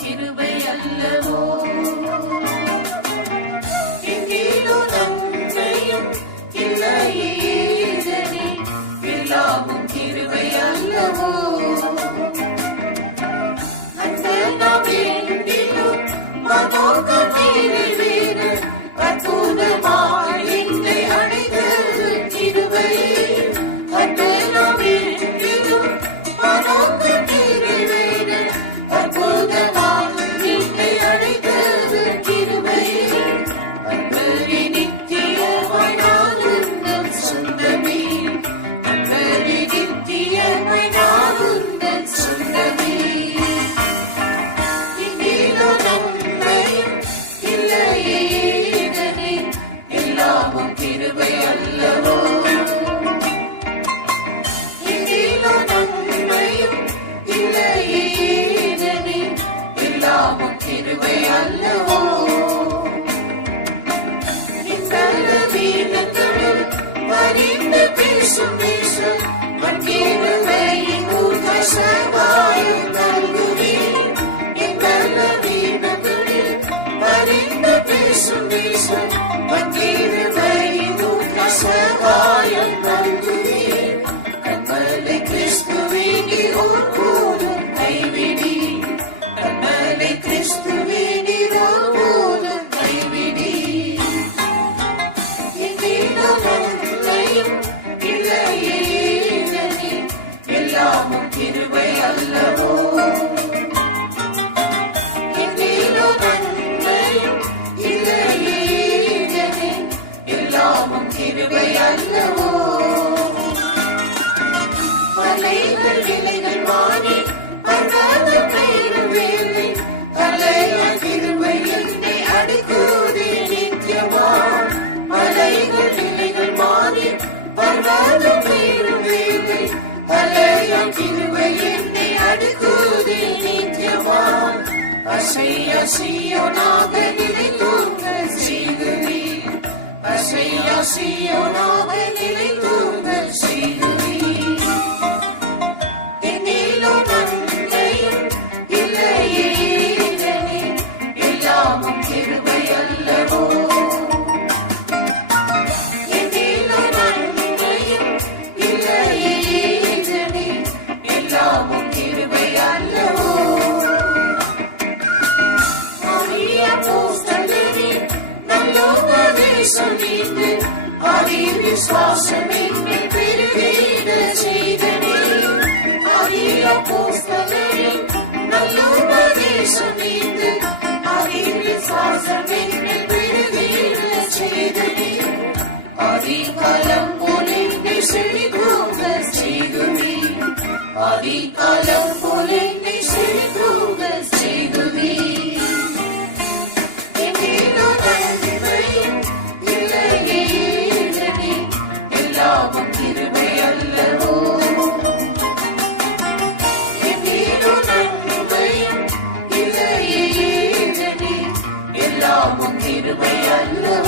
கிருபை அல்லவோ? அசைய சீயோனாக நிலை தூங்க செய்து நீ. அசைய சீயோனாக அதிகாலம் போலேந்து செழித்தோங்க செய்துவே அதிகாலம் போலேந்து செழித்தோங்க செய்துவே எல்லாமும் இருமை அல்லவோ.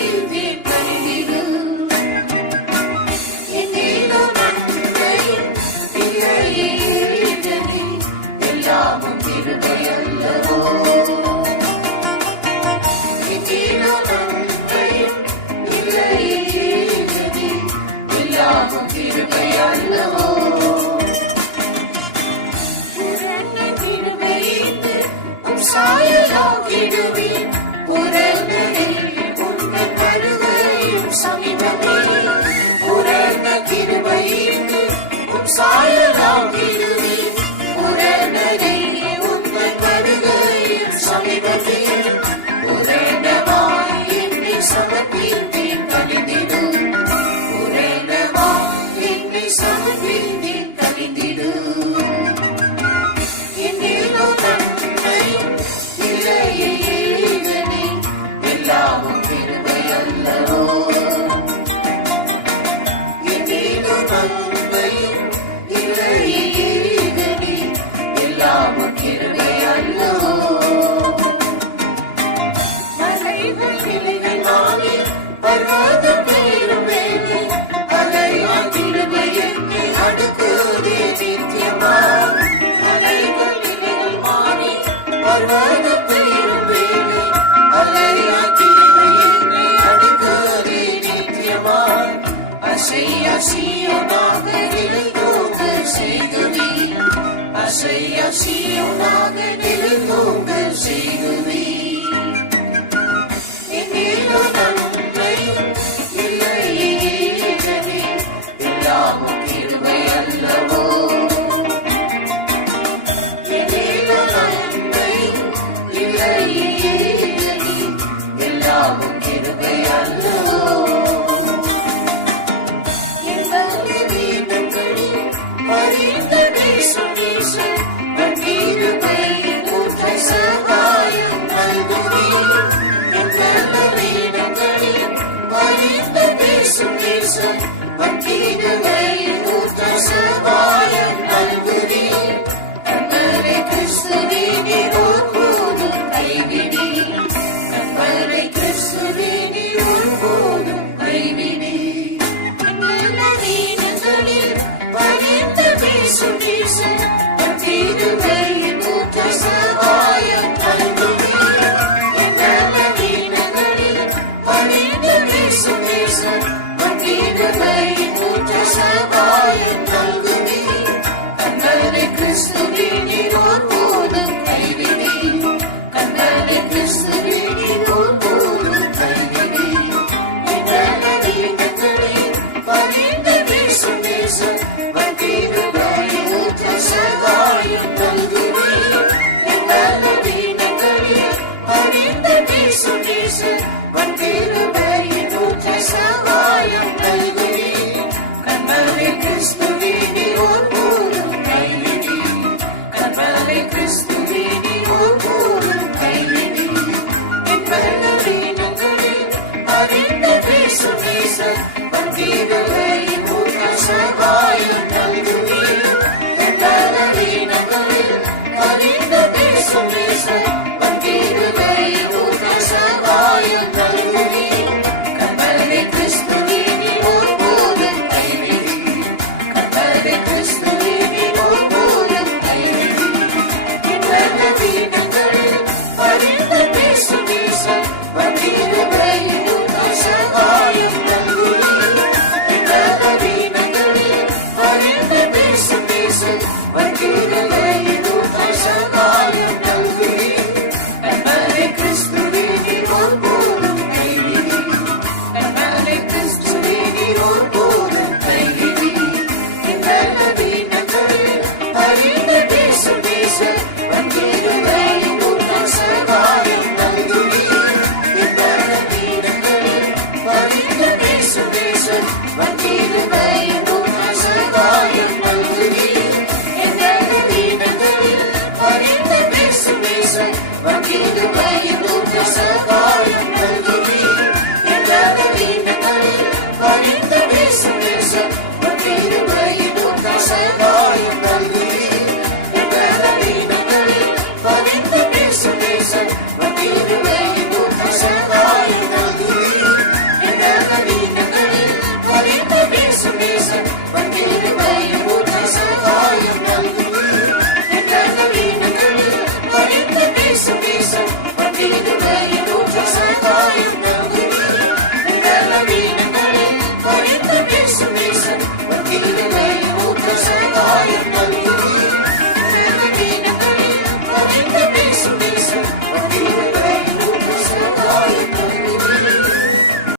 Así, así, una de mil nubes.